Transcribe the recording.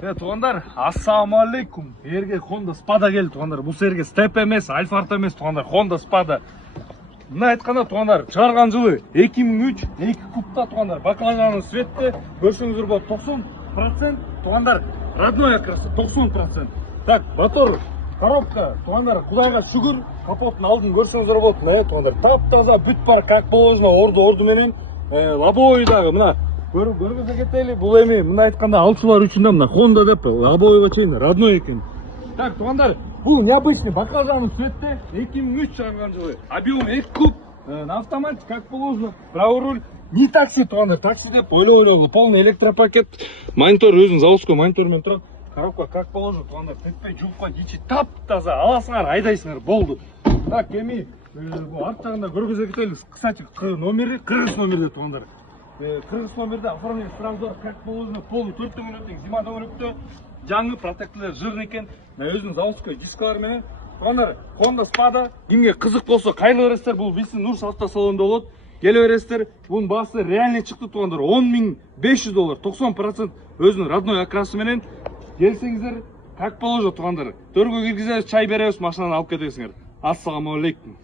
Туугандар, ассаламу алейкум. Берге Honda Spada келди туугандар. Бул жерге Step эмес, Alphard эмес туугандар, Honda Spada. Мына айтканда туугандар, чыгарган жылы 2003, 2 кубта туугандар. Баклажанын светте, көрсөңүздөр болот 90% туугандар, родной окрасы 90%. Так, мотор, коробка туугандар, Кудайга шүгүр, капоттун алдын көрсөңүздөр болот. Туугандар, таптаза бүт бар, как положено, орду менен, лобовой дагы мына көргөзө кетели. Бул эми мына айтканда алчулар үчүн да мына Honda деп лобовойго чейин родной экен. Так, туугандар, бул необычный баклажанын цветте 2003 чыгарган жылы. Объем 2 куб, на автомате, как положено, правый руль. Не такси туугандар, такси деп ойлобой, полный электропакет. Монитор өзүнүн заводской монитор менен турат. Коробка как положено туугандар, кетпей жуупка ичи таптаза, аласыңар, айдайсыңар, болду. Так, эми арт жагында көргөзө кетели. Кстати, номери кыргыз номерде туугандар. Кыргыз номерде оформление сразу как положено, полный 4 минуттук зима дөңгөлөктө жаңы протекторлор жырын экен. Өзүнүн заводской дискалар менен. Туугандар, Honda Spada кимге кызык болсо кайрыла бересиздер. Бул биздин Нурс автосалонунда болот. Келе бересиздер. Бунун баасы реальный чыкты туугандар. $10.500, 90% өзүнүн родной окрасы менен. Келсеңиздер, как положено туугандар. Төргө киргизебиз, чай беребиз, машинаны алып кетесиңер. Ассаламу алейкум.